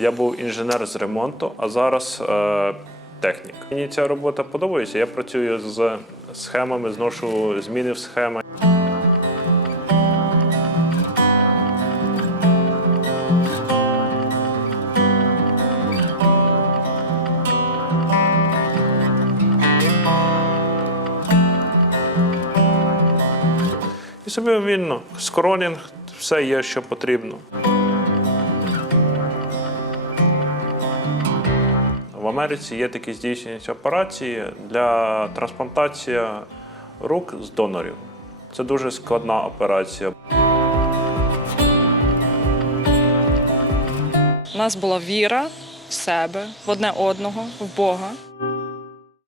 Я був інженер з ремонту, а зараз е, технік. Мені ця робота подобається. Я працюю з схемами, зношу зміни в схеми. І собі вільно. Скронінг, все є, що потрібно. В Америці є такі здійснюються операції для трансплантації рук з донорів. Це дуже складна операція. У нас була віра в себе, в одне одного, в Бога.